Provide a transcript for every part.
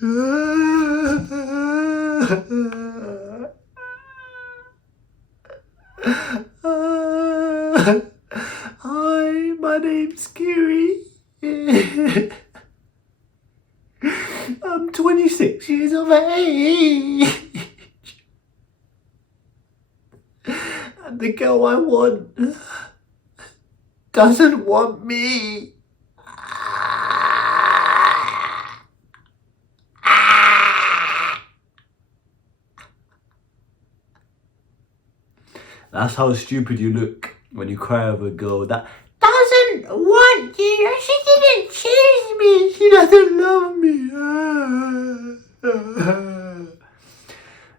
Hi, my name's Kiri. I'm 26 years of age. And the girl I want doesn't want me. That's how stupid you look when you cry over a girl that doesn't want you. She didn't choose me. She doesn't love me.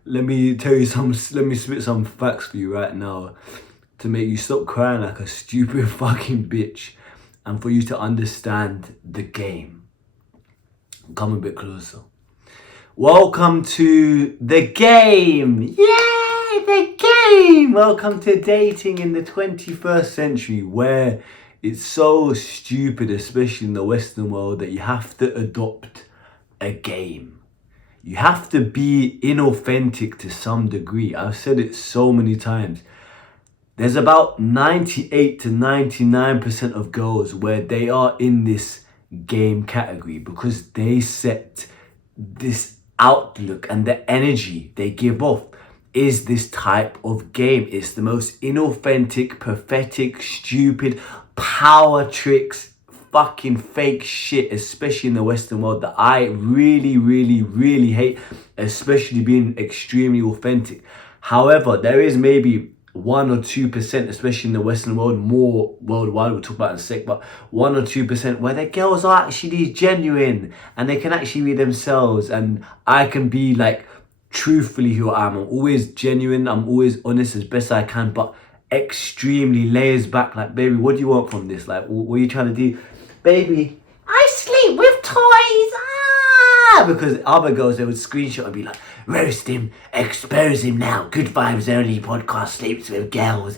Let me spit some facts for you right now to make you stop crying like a stupid fucking bitch and for you to understand the game. Come a bit closer. Welcome to the game. Yay, the game. Welcome to dating in the 21st century, where it's so stupid, especially in the Western world, that you have to adopt a game. You have to be inauthentic to some degree. I've said it so many times. There's about 98 to 99% of girls where they are in this game category because they set this outlook, and the energy they give off is this type of game. It's the most inauthentic, pathetic, stupid, power tricks, fucking fake shit, especially in the Western world, that I really, really, really hate, especially being extremely authentic. However, there is maybe 1 or 2%, especially in the Western world, more worldwide, we'll talk about it in a sec, but 1 or 2% where the girls are actually genuine and they can actually be themselves, and I can be like truthfully who I am. I'm always genuine, I'm always honest as best I can, but extremely layers back, like, baby, what do you want from this? Like, what are you trying to do? Baby, I sleep with toys. Because other girls, they would screenshot and be like, roast him, expose him now. Good Vibes Only podcast sleeps with girls.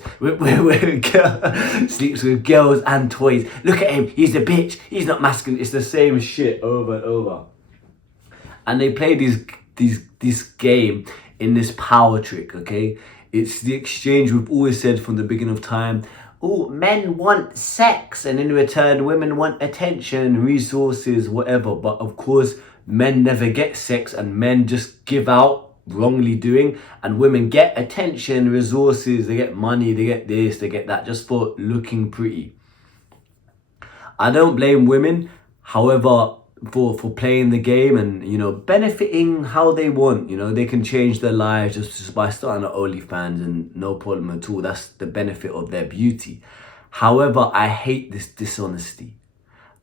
Sleeps with girls and toys. Look at him, he's a bitch. He's not masculine. It's the same shit over and over. And they play this game in this power trick, okay? It's the exchange we've always said from the beginning of time. Oh, men want sex, and in return, women want attention, resources, whatever. But of course, men never get sex, and men just give out, wrongly doing, and women get attention, resources, they get money, they get this, they get that, just for looking pretty. I don't blame women, however, for playing the game and, you know, benefiting how they want. You know, they can change their lives just by starting at OnlyFans, and no problem at all. That's the benefit of their beauty. However, I hate this dishonesty.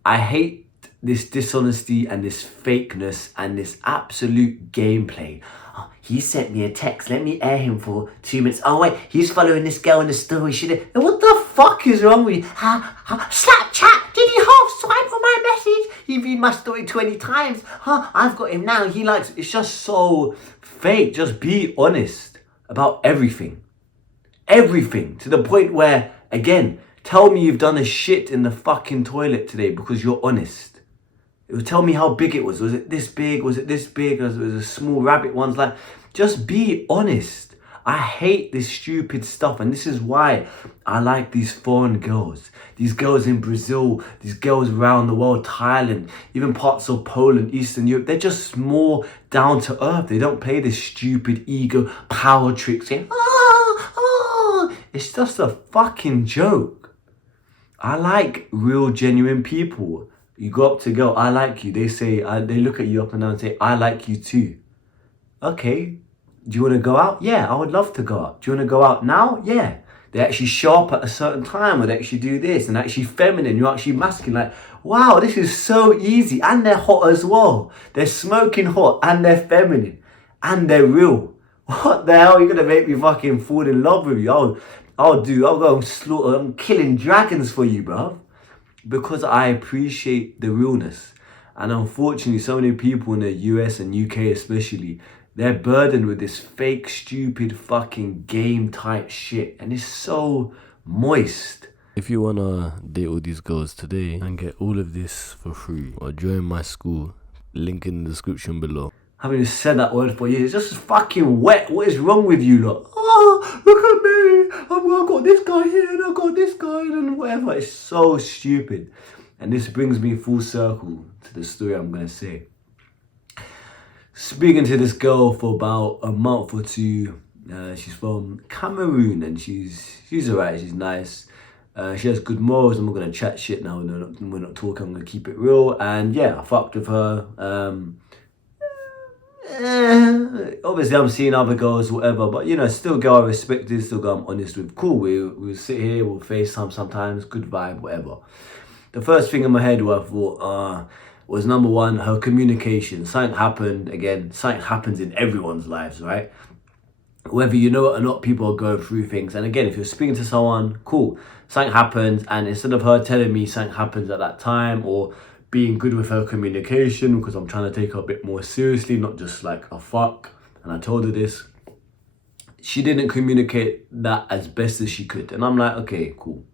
I hate this dishonesty and this fakeness and this absolute gameplay. Oh, he sent me a text, let me air him for 2 minutes. Oh wait, he's following this girl in the story. What the fuck is wrong with you? Snapchat, did he half swipe on my message? He viewed my story 20 times. I've got him now, he likes. It's just so fake. Just be honest about everything. Everything, to the point where, again, tell me you've done a shit in the fucking toilet today because you're honest. It would tell me how big it was. Was it this big? Was it this big? Was it a small rabbit ones? Like, just be honest. I hate this stupid stuff, and this is why I like these foreign girls. These girls in Brazil, these girls around the world, Thailand, even parts of Poland, Eastern Europe. They're just more down to earth. They don't play this stupid ego power tricks. Saying, it's just a fucking joke. I like real, genuine people. You go up to a girl, I like you. They say, they look at you up and down and say, I like you too. Okay, do you want to go out? Yeah, I would love to go out. Do you want to go out now? Yeah. They actually show up at a certain time, or they actually do this, and actually feminine, you're actually masculine. Like, wow, this is so easy. And they're hot as well. They're smoking hot, and they're feminine, and they're real. What the hell? You're going to make me fucking fall in love with you? I'll go and slaughter. I'm killing dragons for you, bro. Because I appreciate the realness. And unfortunately, so many people in the US and UK especially, they're burdened with this fake, stupid, fucking game type shit. And it's so moist. If you wanna date all these girls today and get all of this for free, or join my school, Link in the description below. Having said that word for years, it's just fucking wet. What is wrong with you lot? Oh, look at me. I've got this guy here and I've got this guy and whatever. It's so stupid. And this brings me full circle to the story I'm going to say. Speaking to this girl for about a month or two. She's from Cameroon and she's alright. She's nice. She has good morals. I'm not going to chat shit now. We're not talking. I'm going to keep it real. And yeah, I fucked with her. Obviously I'm seeing other girls, whatever, but you know, still girl I respected, still girl I'm honest with. Cool, we'll sit here, we'll FaceTime sometimes, good vibe, whatever. The first thing in my head what I thought was number one, her communication. Something happened, again, something happens in everyone's lives, right? Whether you know it or not, people are going through things. And again, if you're speaking to someone, cool, something happens, and instead of her telling me something happens at that time, or being good with her communication, because I'm trying to take her a bit more seriously, not just like a fuck, and I told her this, she didn't communicate that as best as she could. And I'm like, okay, cool,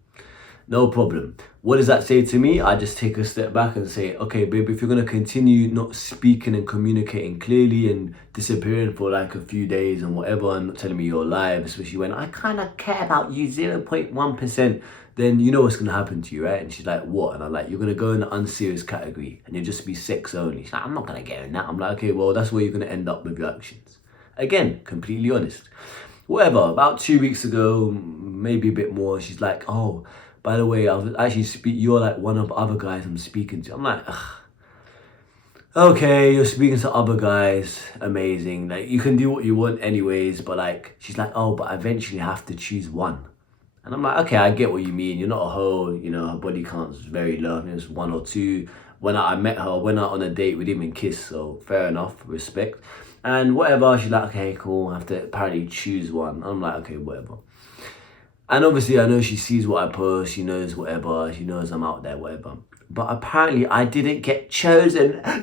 no problem. What does that say to me? I just take a step back and say, okay, babe, if you're going to continue not speaking and communicating clearly and disappearing for like a few days and whatever, and not telling me you're alive, especially when I kind of care about you 0.1%, then you know what's going to happen to you, right? And she's like, what? And I'm like, you're going to go in the unserious category and you'll just be sex only. She's like, I'm not going to get in that. I'm like, okay, well, that's where you're going to end up with your actions. Again, completely honest. Whatever, about 2 weeks ago, maybe a bit more, she's like, oh, by the way, I was actually you're like one of the other guys I'm speaking to. I'm like, ugh. Okay, you're speaking to other guys, amazing. Like, you can do what you want anyways, but like, she's like, oh, but I eventually have to choose one. And I'm like, okay, I get what you mean. You're not a hoe, you know, her body count's very low. I mean, it's 1 or 2. When I met her, went out on a date, we didn't even kiss, so fair enough, respect. And whatever, she's like, okay, cool, I have to apparently choose one. I'm like, okay, whatever. And obviously, I know she sees what I post, she knows whatever, she knows I'm out there, whatever. But apparently, I didn't get chosen. No!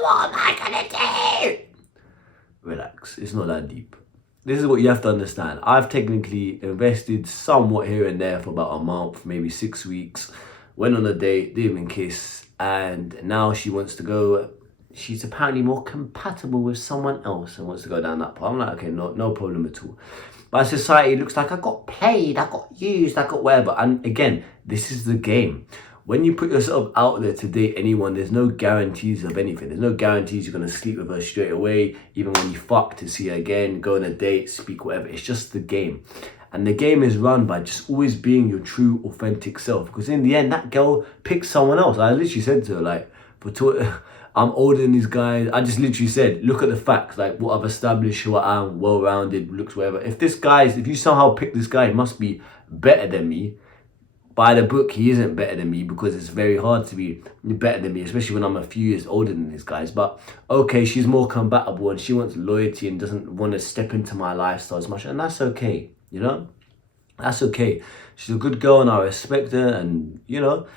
What am I gonna do? Relax, it's not that deep. This is what you have to understand. I've technically invested somewhat here and there for about a month, maybe 6 weeks. Went on a date, didn't even kiss, and now she wants to go. She's apparently more compatible with someone else and wants to go down that path. I'm like, okay, no problem at all. By society, it looks like I got played, I got used, I got whatever. And again, this is the game. When you put yourself out there to date anyone, there's no guarantees of anything. There's no guarantees you're going to sleep with her straight away, even when you fuck to see her again, go on a date, speak, whatever. It's just the game. And the game is run by just always being your true, authentic self. Because in the end, that girl picks someone else. I literally said to her, like, I'm older than these guys. I just literally said, look at the facts, like what I've established, who I am, well-rounded, looks, whatever. If you somehow pick this guy, he must be better than me. By the book, he isn't better than me, because it's very hard to be better than me, especially when I'm a few years older than these guys. But okay, she's more compatible and she wants loyalty and doesn't want to step into my lifestyle as much. And that's okay, you know? That's okay. She's a good girl and I respect her, and, you know,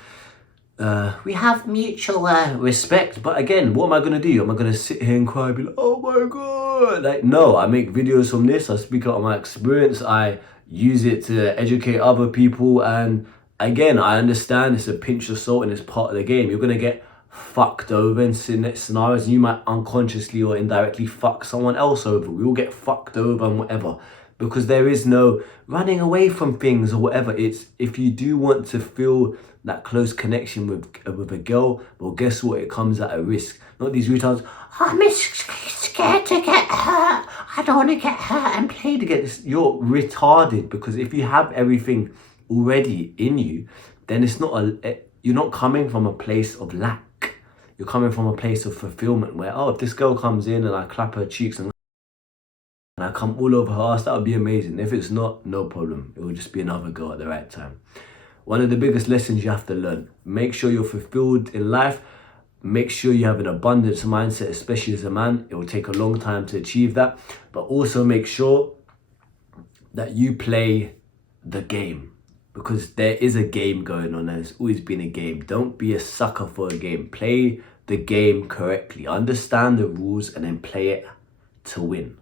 we have mutual respect. But again, what am I going to do? Am I going to sit here and cry and be like, oh my God? Like, no, I make videos from this. I speak out of my experience. I use it to educate other people. And again, I understand it's a pinch of salt and it's part of the game. You're going to get fucked over in scenarios. You might unconsciously or indirectly fuck someone else over. We all get fucked over and whatever. Because there is no running away from things or whatever. It's if you do want to feel that close connection with a girl, well, guess what? It comes at a risk. Not these retards, I'm scared to get hurt. I don't want to get hurt and play to get this. You're retarded, because if you have everything already in you, then it's not you're not coming from a place of lack. You're coming from a place of fulfillment where, oh, if this girl comes in and I clap her cheeks and I come all over her ass, that would be amazing. If it's not, no problem. It will just be another girl at the right time. One of the biggest lessons you have to learn, make sure you're fulfilled in life. Make sure you have an abundance mindset, especially as a man. It will take a long time to achieve that. But also make sure that you play the game, because there is a game going on. There's always been a game. Don't be a sucker for a game. Play the game correctly. Understand the rules and then play it to win.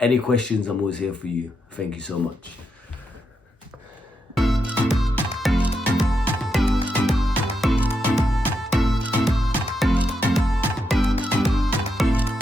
Any questions, I'm always here for you. Thank you so much.